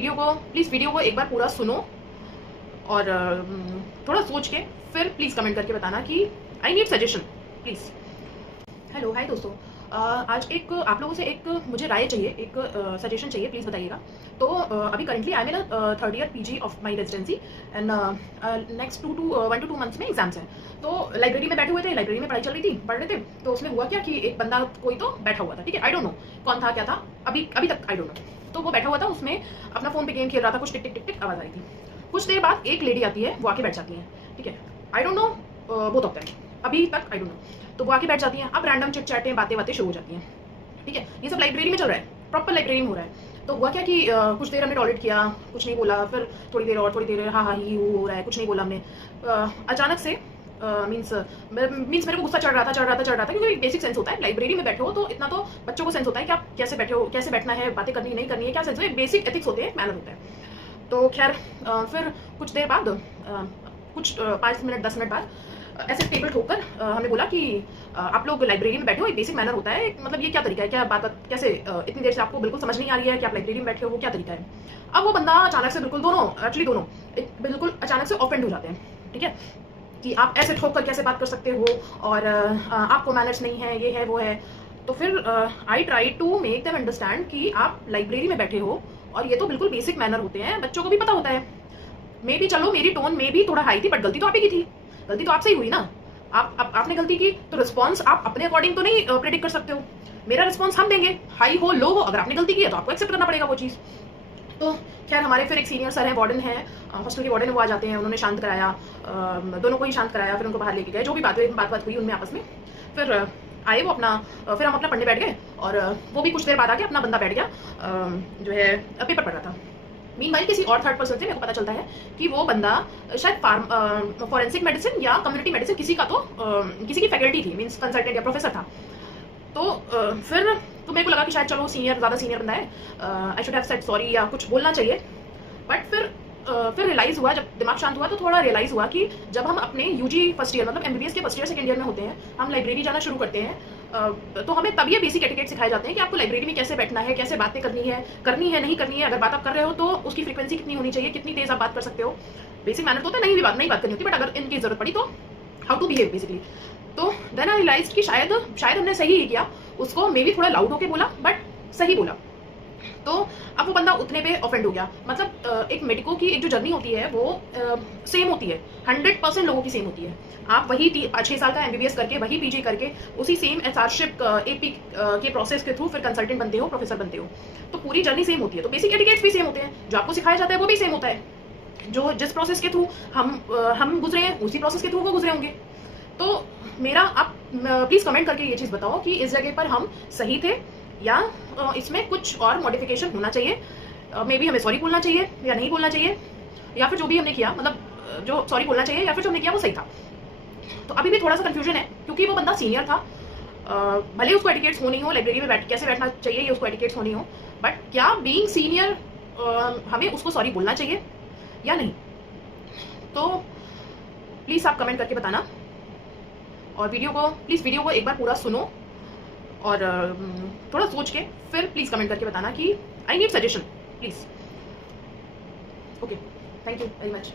Video को एक बार पूरा सुनो और थोड़ा सोच के फिर प्लीज़ कमेंट करके बताना कि I need suggestion please. Hello hi दोस्तों, आज एक आप लोगों से एक मुझे राय चाहिए, एक सजेशन चाहिए, प्लीज़ बताइएगा। तो अभी currently I am in third year PG of my residency and next 1 to 2 months में एग्जाम्स हैं। तो लाइब्रेरी में बैठे हुए थे, लाइब्रेरी में पढ़ाई चल रही थी, पढ़ रहे थे। तो उसमें हुआ क्या कि एक बंदा कोई तो बैठा हुआ था, ठीक है, आई डोंट नो कौन था क्या था, अभी तक आई डोंट नो। तो वो बैठा हुआ था, उसमें अपना फ़ोन पे गेम खेल रहा था, कुछ टिक टिक टिक टिक आवाज़ आ रही थी। कुछ देर बाद एक लेडी आती है, वो आके बैठ जाती है, ठीक है, I don't know both of them, अभी तक आई डोंट नो। तो वो आके बैठ जाती हैं, अब रैंडम चिट चैटें बातें शुरू हो जाती हैं, ठीक है। ये सब लाइब्रेरी में चल रहा है, प्रॉपर लाइब्रेरी में हो रहा है। तो हुआ क्या कि कुछ देर हमने टॉयलेट किया, कुछ नहीं बोला, फिर थोड़ी देर हाँ ही हो रहा है, कुछ नहीं बोला हमने। अचानक से मीन्स मेरे को गुस्सा चढ़ रहा था, क्योंकि एक बेसिक सेंस होता है, लाइब्रेरी में बैठे हो तो इतना तो बच्चों को सेंस होता है कि आप कैसे बैठे हो, कैसे बैठना है, बातें करनी नहीं करनी है, क्या सेंस है, बेसिक एथिक्स होते हैं, मैनर होता है। तो खैर फिर कुछ देर बाद कुछ 5 मिनट 10 मिनट बाद ऐसे टेबल ठोकर हमने बोला कि आप लोग लाइब्रेरी में बैठे हो, एक बेसिक मैनर होता है, मतलब ये क्या तरीका है, क्या बात कैसे इतनी देर से आपको बिल्कुल समझ नहीं आ रही है कि आप लाइब्रेरी में बैठे हो, वो क्या तरीका है। अब वो बंदा अचानक से बिल्कुल दोनों बिल्कुल अचानक से ऑफेंड हो जाते हैं, ठीक है, कि आप ऐसे ठोक कर कैसे बात कर सकते हो और आपको मैनर्स नहीं है, ये है वो है। तो फिर I try to make them understand कि आप लाइब्रेरी में बैठे हो और ये तो बिल्कुल बेसिक मैनर होते हैं, बच्चों को भी पता होता है। मे बी चलो मेरी टोन में भी थोड़ा हाई थी, बट गलती तो आप ही की थी, गलती तो आपसे ही हुई ना। आपने गलती की तो रिस्पॉन्स आप अपने अकॉर्डिंग तो नहीं प्रेडिक्ट कर सकते हो। मेरा रिस्पॉन्स हम देंगे, हाई हो लो हो, अगर आपने गलती की है तो आपको एक्सेप्ट करना पड़ेगा वो चीज़। तो खैर हमारे फिर एक सीनियर सर हैं, वार्डन है, हॉस्टल के वार्डन, वो आ जाते हैं, उन्होंने शांत कराया, दोनों को ही शांत कराया, फिर उनको बाहर लेके गए, जो भी बात हुई उनमें आपस में। फिर आए वो अपना, फिर हम अपना पढ़ने बैठ गए और वो भी कुछ देर बाद आके अपना बंदा बैठ गया, जो है पेपर पढ़ रहा था। मीनवाइल किसी और थर्ड पर्सन से मेरे को पता चलता है कि वो बंदा शायद फॉरेंसिक मेडिसिन या कम्युनिटी मेडिसिन किसी की फैकल्टी थी, मीन्स कंसल्टेंट या प्रोफेसर था। तो फिर तो मेरे को लगा कि शायद चलो ज़्यादा सीनियर बंदा है, I should have said sorry या कुछ बोलना चाहिए। बट फिर रियलाइज़ हुआ, जब दिमाग शांत हुआ तो थोड़ा रियलाइज़ हुआ कि जब हम अपने यूजी फर्स्ट ईयर मतलब एमबीबीएस के फर्स्ट ईयर सेकंड ईयर में होते हैं, हम लाइब्रेरी जाना शुरू करते हैं, तो हमें तब ये बेसिक एटिकेट सिखाए जाते हैं कि आपको लाइब्रेरी में कैसे बैठना है, कैसे बातें करनी है नहीं करनी है, अगर बात आप कर रहे हो तो उसकी फ्रीक्वेंसी कितनी होनी चाहिए, कितनी तेज़ आप बात कर सकते हो। बेसिक मैनर तो होता है, नहीं बात करनी होती, बट अगर इनकी ज़रूरत पड़ी तो हाउ टू बिहेव बेसिकली। तो देन आई रियलाइज कि शायद हमने सही ही किया, उसको मे बी थोड़ा लाउड होके बोला बट सही बोला। तो अब वो बंदा उतने पे ऑफेंड हो गया। मतलब एक मेडिको की एक जो जर्नी होती है वो सेम होती है, 100% लोगों की सेम होती है। आप वही 6 साल का एमबीबीएस करके, वही पीजी करके, उसी सेम एसआरशिप एपी के प्रोसेस के थ्रू फिर कंसल्टेंट बनते हो, प्रोफेसर बनते हो, तो पूरी जर्नी सेम होती है। तो बेसिक एटिकेट्स भी सेम होते हैं, जो आपको सिखाया जाता है वो भी सेम होता है, जो जिस प्रोसेस के थ्रू हम गुजरे हैं उसी प्रोसेस के थ्रू वो गुजरे होंगे। तो मेरा आप प्लीज़ कमेंट करके ये चीज़ बताओ कि इस जगह पर हम सही थे या इसमें कुछ और मॉडिफिकेशन होना चाहिए, मे बी हमें सॉरी बोलना चाहिए या नहीं बोलना चाहिए, या फिर जो भी हमने किया, मतलब जो सॉरी बोलना चाहिए या फिर जो हमने किया वो सही था। तो अभी भी थोड़ा सा कन्फ्यूजन है, क्योंकि वो बंदा सीनियर था, भले उसको एटिकेट्स हो नहीं हो, लाइब्रेरी में कैसे बैठना चाहिए ये उसको एटिकेट्स हो नहीं हो, बट क्या बीइंग सीनियर हमें उसको सॉरी बोलना चाहिए या नहीं। तो प्लीज़ आप कमेंट करके बताना, और वीडियो को एक बार पूरा सुनो और थोड़ा सोच के फिर प्लीज़ कमेंट करके बताना कि I need suggestion please. Okay, thank you very much.